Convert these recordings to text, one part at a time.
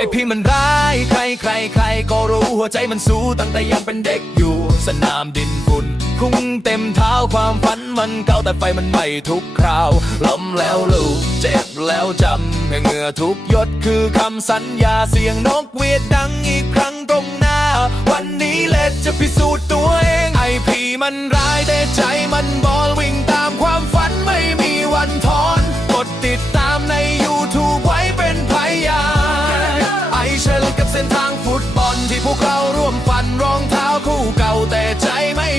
ไอพี่มันร้ายใครใครใครก็รู้หัวใจมันสู้ตั้งแต่ยังเป็นเด็กอยู่ สนามดินฝุ่นคุ้งเต็มเท้าความฝันมันเก่าแต่ไฟมันไหม่ทุกคราวล้มแล้วลูกเจ็บแล้วจำให้เหงื่อทุกยศคือคำสัญญาเสียงนกเวียดดังอีกครั้งตรงนั้น วันนี้เลดจะพิสูจน์ตัวเองไอพีมันร้ายแต่ใจมันบอลวิ่งตามความฝันไม่มีวันทอนกดติดตามใน YouTube ไว้เป็นพยานไอเชลกับเส้นทางฟุตบอลที่พวกเราร่วมฝันรองเท้าคู่เก่าแต่ใจไม่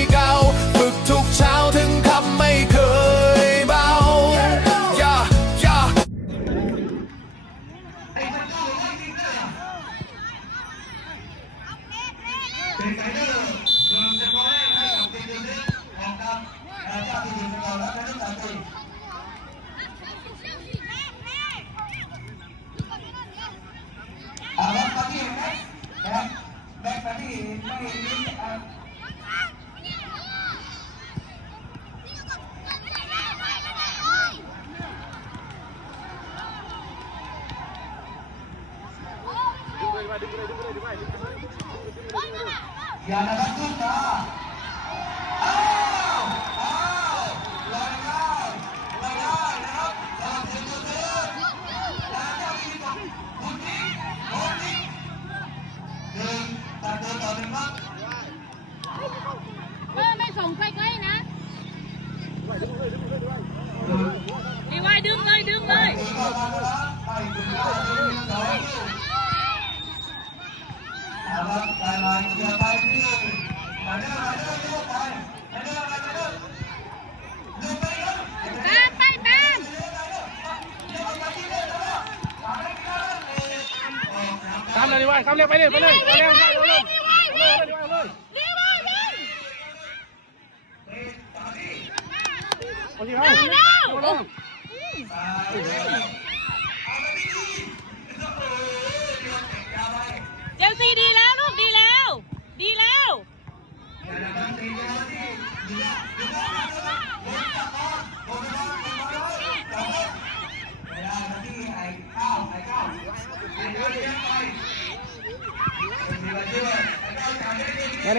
Dari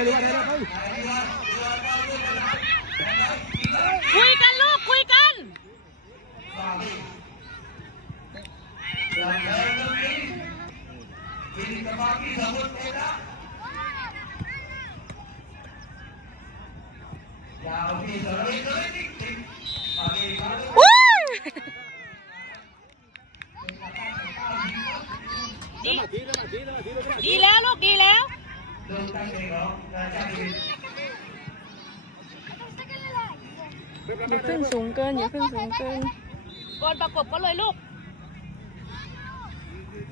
luar, dari luar,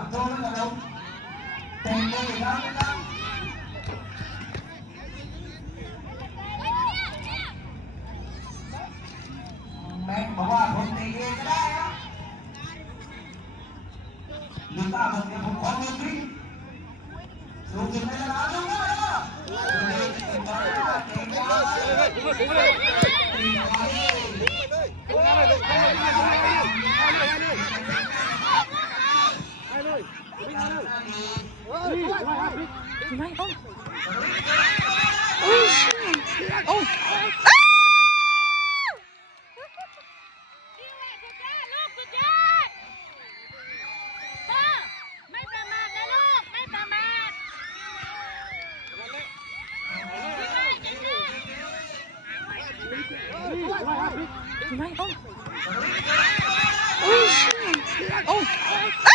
factor, ¿no? Tengo que Oh. Oh, shit. Oh.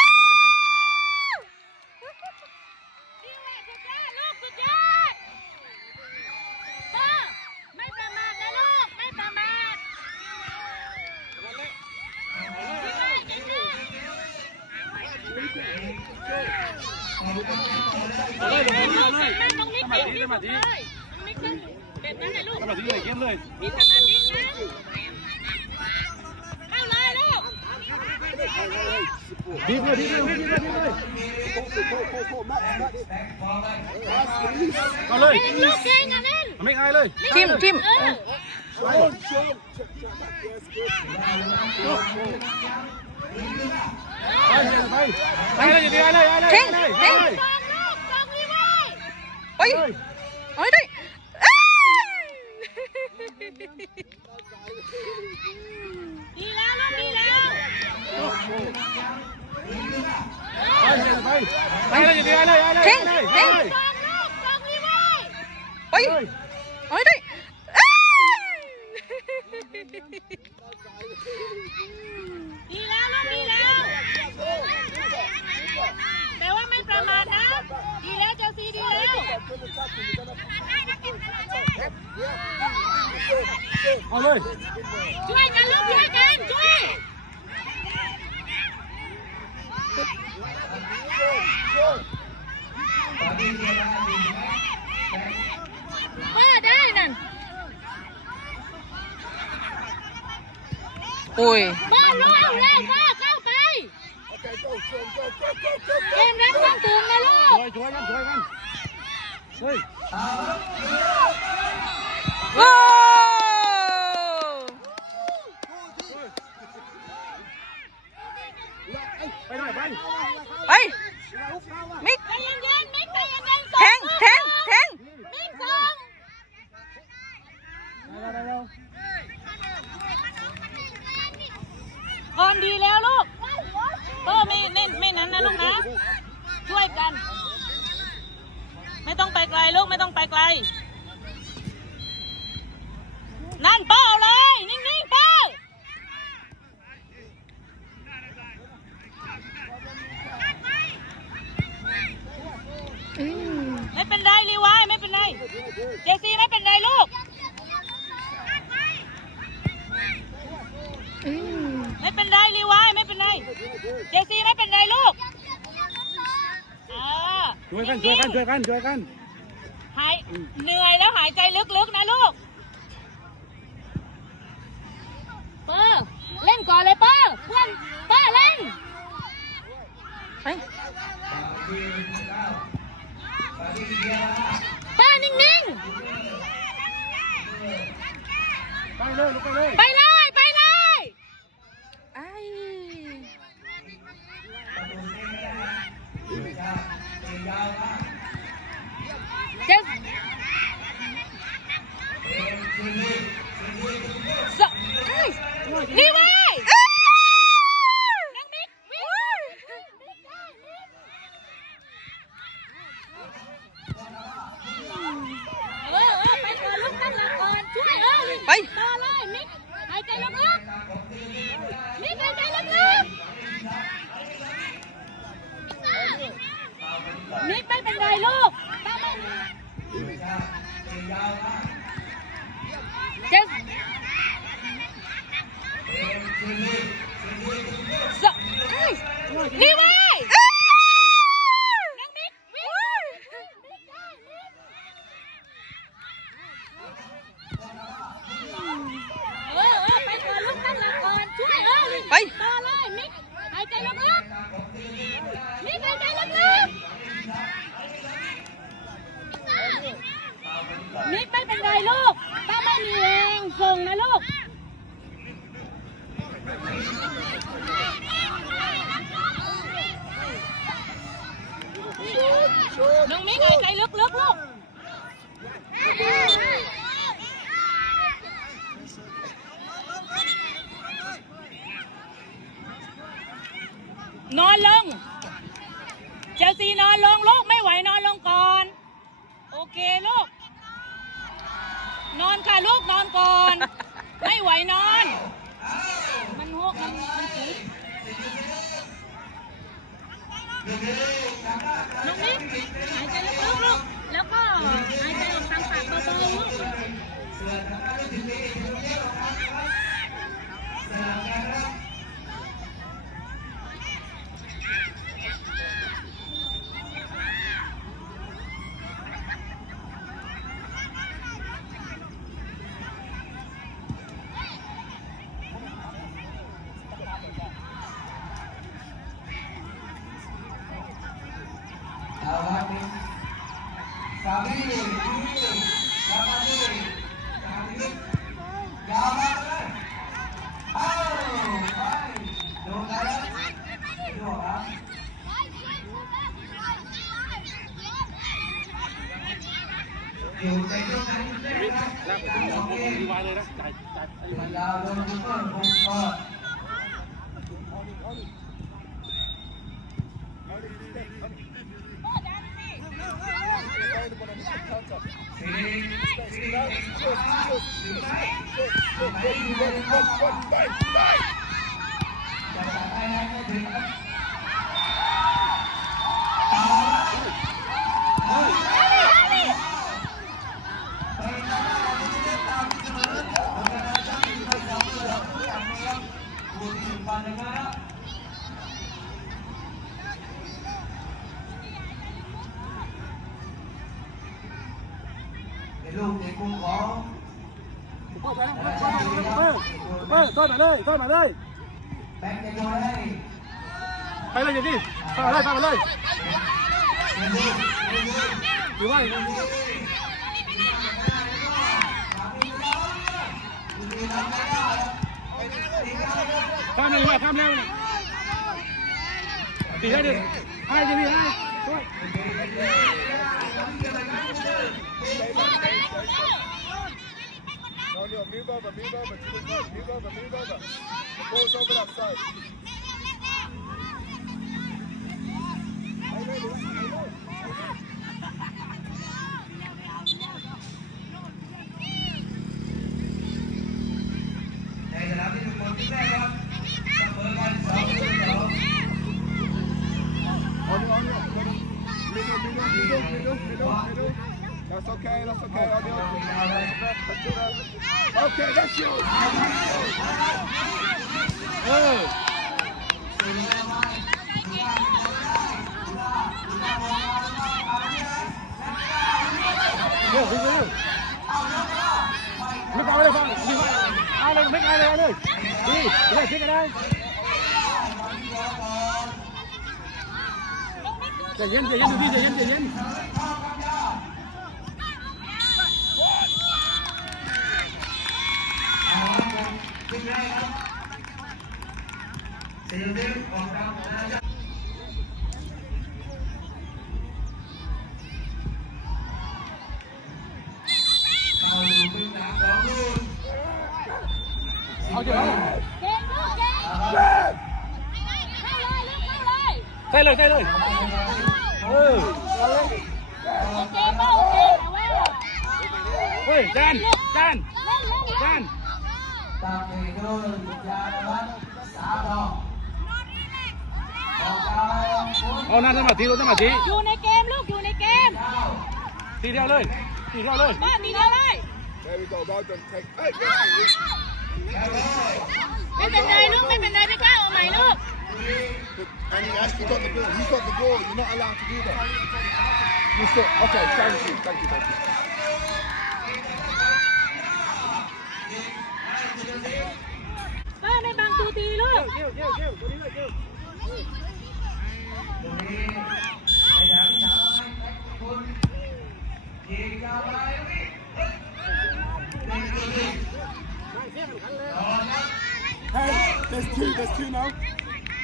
Thiên, Thiên Ôi, ôi đây Đi lao lắm, đi lao Thiên, Thiên Ôi, ôi đây ด้อ้ายดีแล้วลูกดีแล้วไปไปไปเลยอย่าดีอะไรอะไรเท่งเท่งตรงลูกตรงนี้ไว้ไปโอ้ยได้อ้ายดีแล้วลูกดีแล้ว แต่ว่าไม่ประมาทนะ ดีแล้วเจ้าซีดีแล้ว เอาเลยช่วยกันลูกช่วยกันช่วยป้าได้นั่น โอ้ยป้าลูกเอาแล้วป้าเข้าไปเกมนั้นต้องถึงนะลูกช่วยช่วยกันช่วยกันเฮ้ยโอ้ไปหน่อยไปไปมิกใจเย็นๆไม่ใจเย็นๆแทงแทงแทงมิกสอง พรดีแล้วลูกเออไม่เน้นไม่นั้นนะลูกนะ ช่วยกัน ไม่ต้องไปไกลลูกไม่ต้องไปไกล นั่นป้าเอาเลย นิ่งๆเป้า อืม ไม่เป็นไรรีวายไม่เป็นไร เจซีไม่เป็นไรลูก อืม ไม่เป็นไรรีวายไม่เป็นไร เจซีไม่เป็นไรลูกอ่า ช่วยกัน ช่วยกันช่วยกันช่วยกัน หายเหนื่อยแล้วหายใจลึกๆนะลูกเปอร์เล่นก่อนเลยเปอร์เพื่อนเปอร์เล่นไปเปอร์นิ่งไปเลยลุกไปเลยๆไปเลยไปเลยไอ้เจ็ดสองนี่ไว้นังมิกวิ่งเออเออไปก่อนลูกตั้งหลักก่อนช่วยเออ ไป ต่อเลยมิกหายใจลึกๆมิกหายใจลึกๆมิกไม่เป็นไรลูกป้าไม่เจ็ดสองนี่ไว้นังมิกวิ่งเออเออไปก่อนลูกตั้งหลักก่อนช่วยเออ ไป ต่อเลยมิกหายใจลึกๆมิกหายใจลึกๆมิกไม่ เป็นไรลูกป้าไม่มีแรงส่งนะลูกน้องมิกหายใจลึกๆลูก ลูกนี้หายใจลึกๆลูกแล้วก็หายใจออกทางปากเบาๆลูก อยู่ในช่วงนั้นนะครับของเกมดาวดวงก็คงก็ thôi vào đây thôi vào đây phải lên gì phải vào đây phải vào đây đúng rồi tham lên mà tham lên tỷ hai được hai tỷ hai thôi No, no, move over, move over. To the move over, move over. The ball's over that side. That's okay, that's okay. I do. Okay, that's yours. Oh. Hãy subscribe cho kênh Ghiền Mì Gõ Để không bỏ lỡ những video hấp dẫn chạy nhanh chạy nhanh đi chạy nhanh chạy nhanh Tay lời, tay lời. Ừ. Ôi, Jan, Jan. Jan. Tạm biệt đôi, Jan bắt xã đỏ. โอ้น่าสมาธิรู้สมาธิอยู่ในเกมลูกอยู่ในเกมตีเดียวเลยตีเดียวเลยบ้านตีเดียวเลย There we go, well done. Take. Hey, yeah. ไม่เป็นไรลูกไม่เป็นไรไม่กล้าเอาใหม่ลูก And you actually got the ball. You got the ball. You're not allowed to do that. You still okay? Thank you, thank you, thank you. ป้าไม่บังตูตีลูก Hey, there's two, there's two now.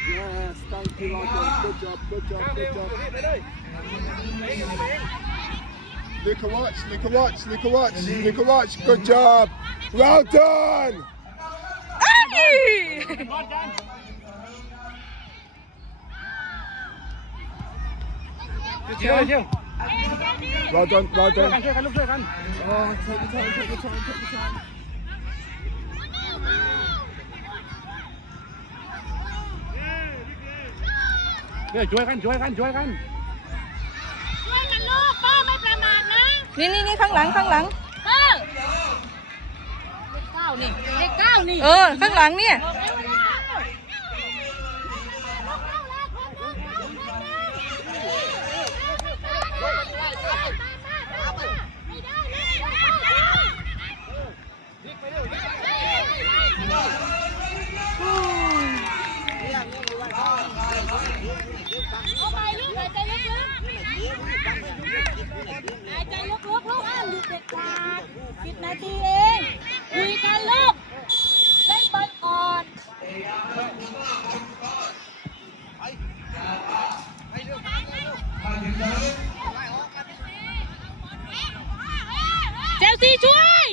Yes, thank you, Roger. Good job, good job, good job. Luca watch, Luca watch, Luca watch, Luca watch. Good job. Well done. Hey! เที่ยวรอจนรอจนช่วยกันลูกช่วยนโอ้ช่วยเดี๋ยช่วยกันช่วยกันช่วยกันช่วยกันลูกพ่อไม่ประมาทนะนี่นี่นี่ข้างหลังข้างหลังเออเลขเก้านี่เลขเก้านี่เออข้างหลังเนี่ย สิบนาทีเอง คุยกันลูก เล่นบอลก่อนเจลซีช่วย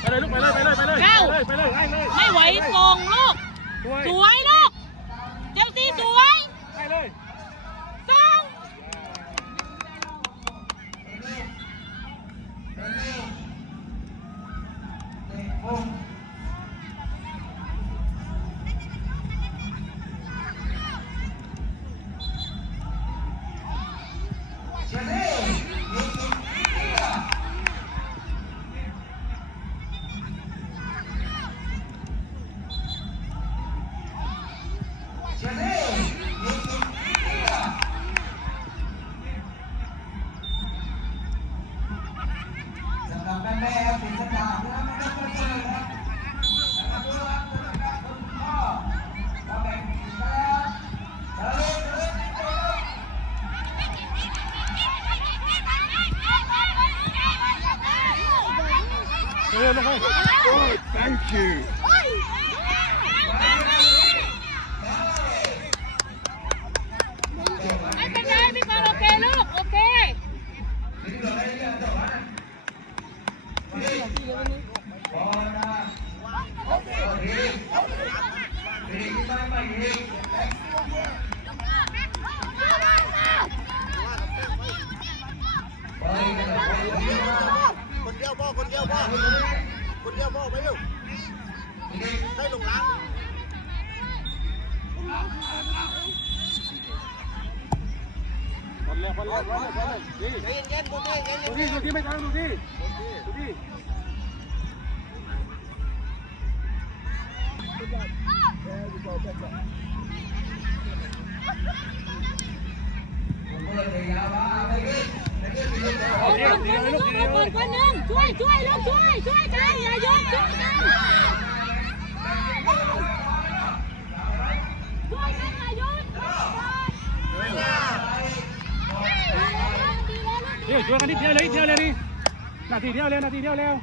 ไปเลยลูกไปเลยไปเลยไปเลยไปเลยไปเลยไม่ไหวส่งลูก สวยลูก เจ้าซีสวยไปเลย Thank you. ดูที่ดูที่ไม่ทันดูที่ดูที่ช่วยช่วยลูกช่วยช่วยกันอย่ายกช่วยกัน ยวช่วยกันนิดเดียวเลยนิดเดียวเลยนี่นาทีเดียวเร็วนาทีเดียวเร็ว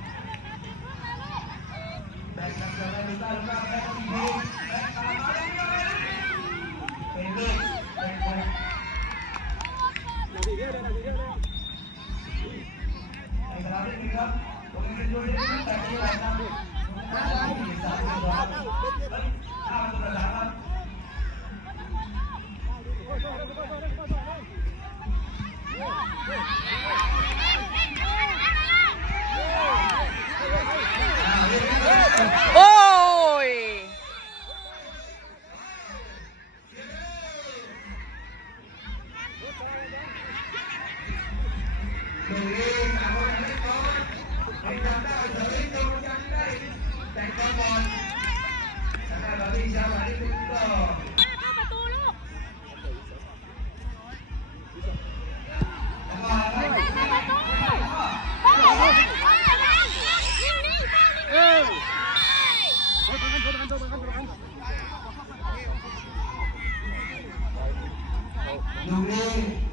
during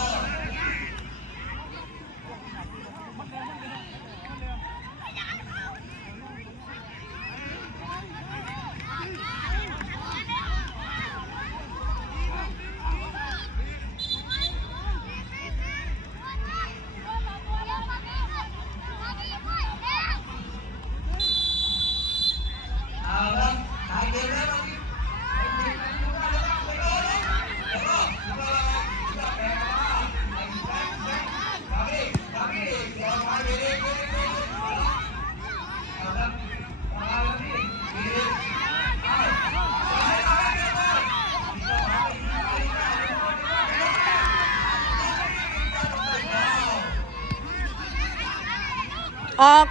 ออก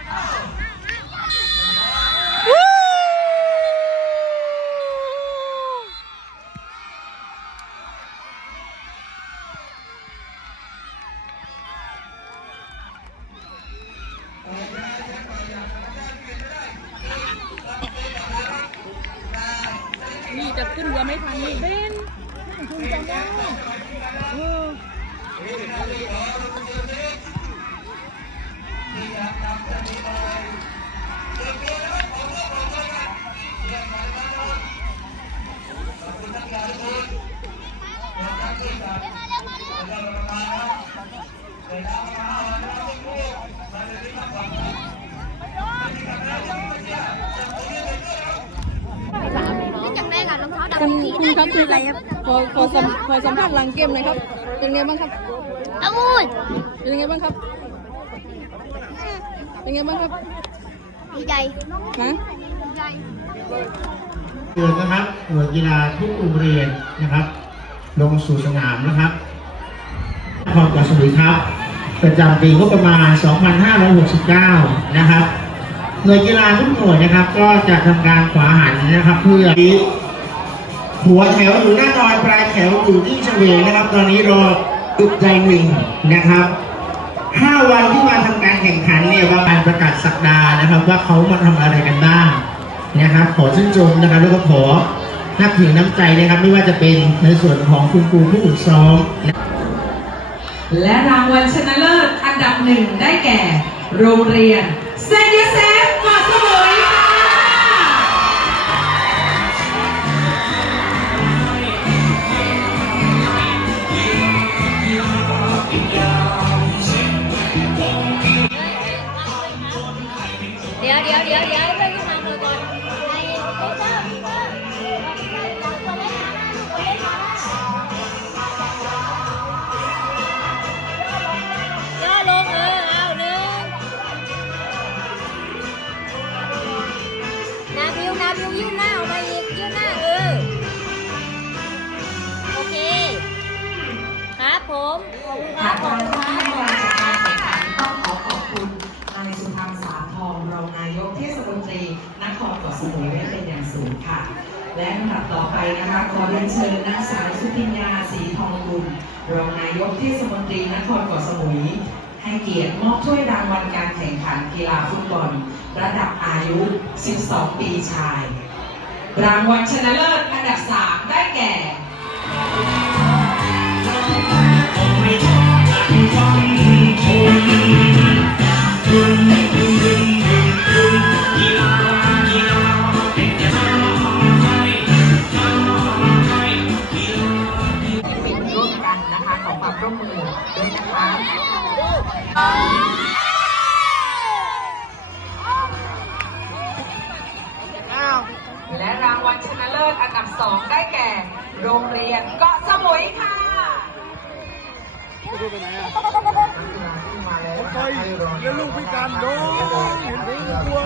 คุณคุณครับคืออะไรครับขอขอสัมขอสัมภาษณ์หลังเกมหน่อยครับ เป็นไงบ้างครับอาวุธเป็นไงบ้างครับ เป็นไงบ้างครับดีใจฮะดีใจเดือนนะครับหน่วยกีฬาทุกโรงเรียนนะครับ ลงสู่สนามนะครับพร้อมกับสมุยครับ ประจำปีงบประมาณ 2569 นะครับหน่วยกีฬาทุกหน่วยนะครับ ก็จะทำการขวาหันนะครับ เพื่อ หัวแถวอยู่หน้าลอยปลายแถวอยู่ที่เฉวงนะครับ ตอนนี้รออึดใจหนึ่งนะครับห้าวันที่มาทำการแข่งขันเนี่ยว่าการประกาศสักดาห์นะครับ ว่าเขามาทำอะไรกันบ้างนะครับ ขอชื่นชมนะครับแล้วก็ขอนับถือน้ำใจนะครับ ไม่ว่าจะเป็นในส่วนของคุณครูผู้ฝึกซ้อมและรางวัลชนะเลิศอันดับหนึ่งได้แก่ โรงเรียนเซนต์โยเซ ตรีนครเกาะสมุยได้เป็นอย่างสูงค่ะ และลำดับต่อไปนะคะขอเรียนเชิญนางสาวสุพิญญาศรีทองบุญรองนายกเทศมนตรีนครเกาะสมุย ให้เกียรติมอบถ้วยรางวัลการแข่งขันกีฬาฟุตบอล ระดับอายุ 12 ปีชาย รางวัลชนะเลิศอันดับ 3 ได้แก่ ลิศอันดับสองได้แก่ โรงเรียนเกาะสมุยค่ะไปไหนอะไปแล้วลูกพิการโดนเห็นไหมตัว